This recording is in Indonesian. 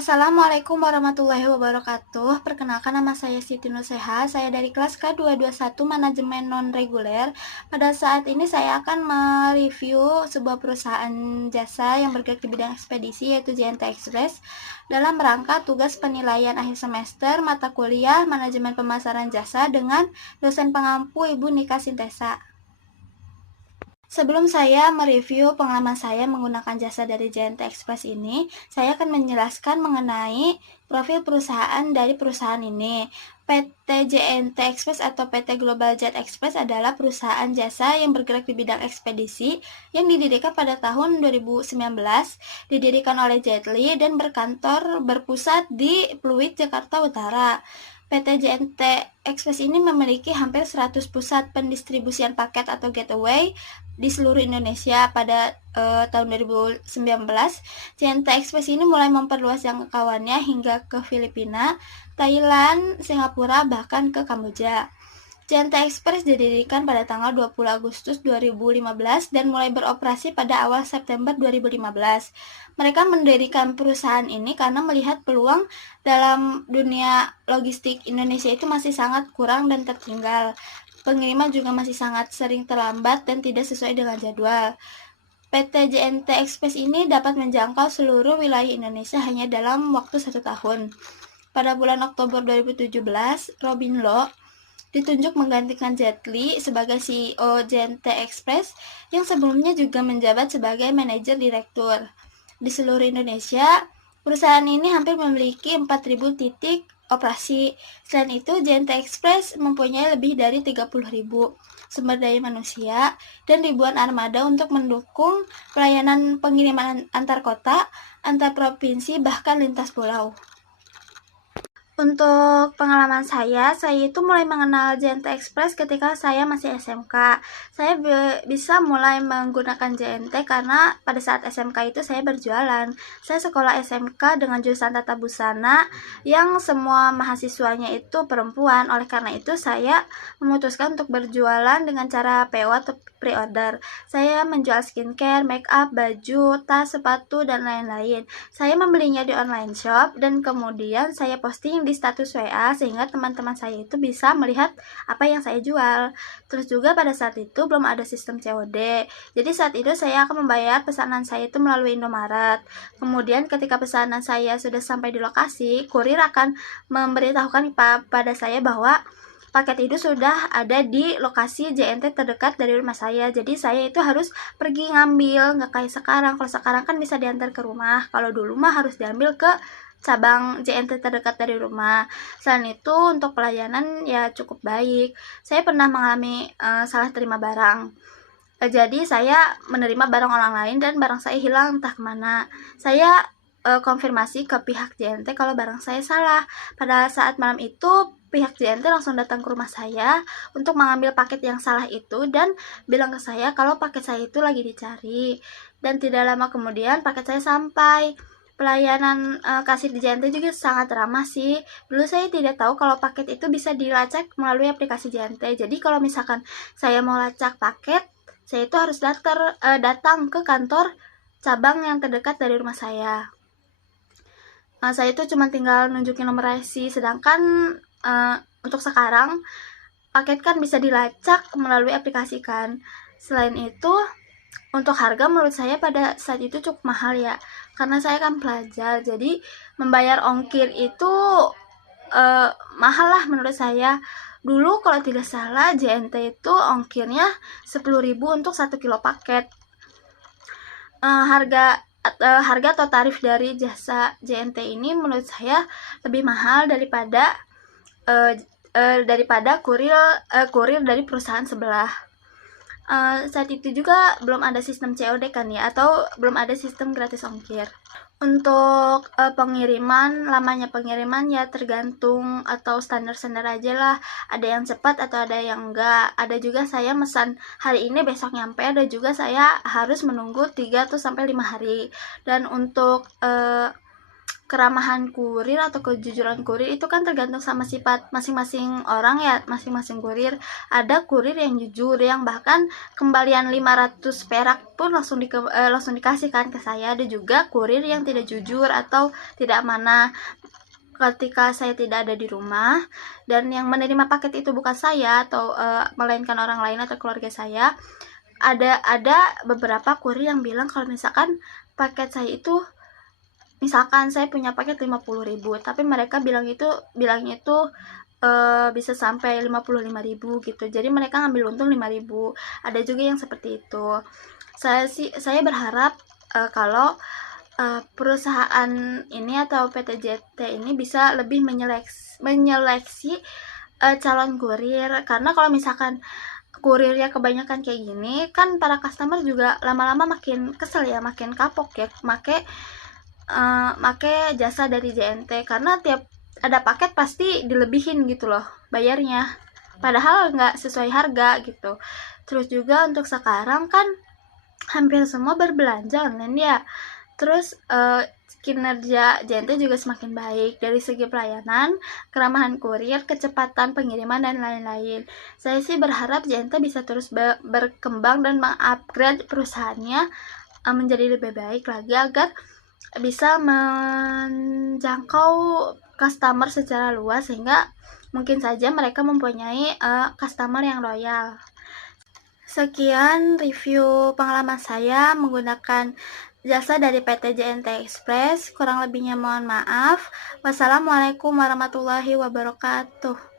Assalamualaikum warahmatullahi wabarakatuh. Perkenalkan, nama saya Siti Nuseha. Saya dari kelas K221 Manajemen Non-Reguler. Pada saat ini saya akan mereview sebuah perusahaan jasa yang bergerak di bidang ekspedisi, yaitu JNT Express, dalam rangka tugas penilaian akhir semester mata kuliah Manajemen Pemasaran Jasa dengan dosen pengampu Ibu Nika Sintesa. Sebelum saya mereview pengalaman saya menggunakan jasa dari JNT Express ini, saya akan menjelaskan mengenai profil perusahaan dari perusahaan ini. PT JNT Express atau PT Global Jet Express adalah perusahaan jasa yang bergerak di bidang ekspedisi yang didirikan pada tahun 2019, didirikan oleh Jet Li dan berpusat di Pluit, Jakarta Utara. PT JNT Express ini memiliki hampir 100 pusat pendistribusian paket atau gateway di seluruh Indonesia. Pada tahun 2019, JNT Express ini mulai memperluas jangkauannya hingga ke Filipina, Thailand, Singapura, bahkan ke Kamboja. JNT Express didirikan pada tanggal 20 Agustus 2015 dan mulai beroperasi pada awal September 2015. Mereka mendirikan perusahaan ini karena melihat peluang dalam dunia logistik Indonesia itu masih sangat kurang dan tertinggal. Pengiriman juga masih sangat sering terlambat dan tidak sesuai dengan jadwal. PT JNT Express ini dapat menjangkau seluruh wilayah Indonesia hanya dalam waktu 1 tahun. Pada bulan Oktober 2017, Robin Loh ditunjuk menggantikan Jet Li sebagai CEO JNT Express yang sebelumnya juga menjabat sebagai manajer direktur. Di seluruh Indonesia, perusahaan ini hampir memiliki 4.000 titik operasi. Selain itu, JNT Express mempunyai lebih dari 30.000 sumber daya manusia dan ribuan armada untuk mendukung pelayanan pengiriman antar kota, antar provinsi, bahkan lintas pulau. Untuk pengalaman saya itu mulai mengenal JNT Express ketika saya masih SMK. Saya bisa mulai menggunakan JNT karena pada saat SMK itu saya berjualan. Saya sekolah SMK dengan jurusan Tata Busana yang semua mahasiswanya itu perempuan. Oleh karena itu saya memutuskan untuk berjualan dengan cara PO atau pre-order. Saya menjual skincare, make up, baju, tas, sepatu, dan lain-lain. Saya membelinya di online shop dan kemudian saya posting di status WA sehingga teman-teman saya itu bisa melihat apa yang saya jual. Terus juga pada saat itu belum ada sistem COD. Jadi saat itu saya akan membayar pesanan saya itu melalui Indomaret. Kemudian ketika pesanan saya sudah sampai di lokasi, kurir akan memberitahukan pada saya bahwa paket itu sudah ada di lokasi JNT terdekat dari rumah saya. Jadi saya itu harus pergi ngambil, nggak kayak sekarang. Kalau sekarang kan bisa diantar ke rumah. Kalau dulu mah harus diambil ke cabang JNT terdekat dari rumah. Selain itu untuk pelayanan ya cukup baik. Saya pernah mengalami salah terima barang. Jadi saya menerima barang orang lain dan barang saya hilang entah kemana. Saya konfirmasi ke pihak JNT kalau barang saya salah. Pada saat malam itu pihak JNT langsung datang ke rumah saya untuk mengambil paket yang salah itu dan bilang ke saya kalau paket saya itu lagi dicari. Dan tidak lama kemudian paket saya sampai. Pelayanan kasir di JNT juga sangat ramah sih. Dulu saya tidak tahu kalau paket itu bisa dilacak melalui aplikasi JNT. Jadi kalau misalkan saya mau lacak paket, saya itu harus datang ke kantor cabang yang terdekat dari rumah saya. Saya itu cuma tinggal nunjukin nomor resi. Sedangkan untuk sekarang paket kan bisa dilacak melalui aplikasi kan. Selain itu, untuk harga menurut saya pada saat itu cukup mahal ya, karena saya kan pelajar, jadi membayar ongkir itu mahal lah menurut saya. Dulu kalau tidak salah JNT itu ongkirnya 10.000 untuk 1 kilo paket. Harga atau tarif dari jasa JNT ini menurut saya lebih mahal daripada kurir dari perusahaan sebelah. Saat itu juga belum ada sistem COD kan ya, atau belum ada sistem gratis ongkir. Untuk pengiriman, lamanya pengiriman ya tergantung atau standar-standar aja lah. Ada yang cepat atau ada yang enggak. Ada juga saya mesan hari ini besok nyampe, ada juga saya harus menunggu 3 atau sampai 5 hari. Dan untuk keramahan kurir atau kejujuran kurir itu kan tergantung sama sifat masing-masing orang ya, masing-masing kurir. Ada kurir yang jujur, yang bahkan kembalian 500 perak pun langsung dikasih kan ke saya. Ada juga kurir yang tidak jujur atau tidak amanah ketika saya tidak ada di rumah, dan yang menerima paket itu bukan saya atau melainkan orang lain atau keluarga saya. Ada beberapa kurir yang bilang kalau misalkan paket saya itu, misalkan saya punya paket 50.000, tapi mereka bilangnya itu bisa sampai 55.000 gitu. Jadi mereka ngambil untung 5.000. Ada juga yang seperti itu. Saya berharap kalau perusahaan ini atau PT JT ini bisa lebih menyeleksi calon kurir, karena kalau misalkan kurirnya kebanyakan kayak gini kan para customer juga lama-lama makin kesel ya, makin kapok ya make jasa dari JNT, karena tiap ada paket pasti dilebihin gitu loh bayarnya, padahal nggak sesuai harga gitu. Terus juga untuk sekarang kan hampir semua berbelanja online ya. Terus kinerja JNT juga semakin baik dari segi pelayanan, keramahan kurir, kecepatan pengiriman, dan lain-lain. Saya sih berharap JNT bisa terus berkembang dan mengupgrade perusahaannya menjadi lebih baik lagi agar bisa menjangkau customer secara luas, sehingga mungkin saja mereka mempunyai customer yang loyal. Sekian review pengalaman saya menggunakan jasa dari PT JNT Express. Kurang lebihnya mohon maaf. Wassalamualaikum warahmatullahi wabarakatuh.